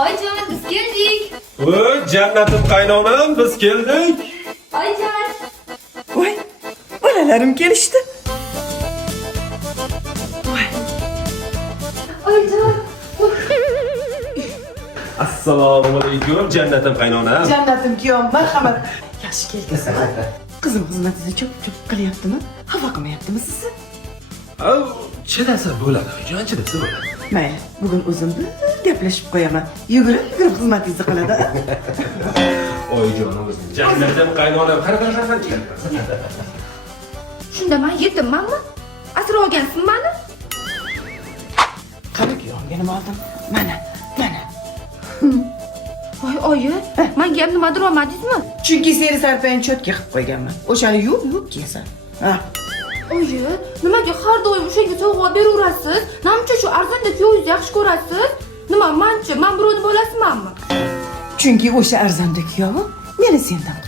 Aycan biz keldik. Oy, jannatim qaynonam, biz keldik. Aycan. Voy, bolalarim kelishdi. Aycan. Assalomu alaykum, jannatim qaynonam. Jannatim kuyovim, marhamat. Yaxshi keldingiz. Qizim xizmatida cho'p qilyaptimi? Xafa qilmayaptimi sizni? Av, chidasa bo'ladi, jon chidasa bo'ladi. Mayli, bugun o'zim bir gaplashib qo'yaman. Yugurib xizmatingizni qiladi. Oyijonim bizning jannatim qaynonam. Qara. Shunda men yetimmanmi? Asra olgansiz meni? Qani kuyovimga nima oldim? Mana. Voy oyi, menga ham nimadir olmadingizmi? Chunki seni sarpayni cho'tga qilib qo'yganman. O'shani yuvib kiyasan. Ha. Oyi, nimaga har doim o'shanga sovg'a beraverasiz? Namcha shu arzonda kuyovingizni yaxshi ko'rasiz? Nima, men birovni bolasimanmi? Chunki o'sha arzonda kuyovim meni sendan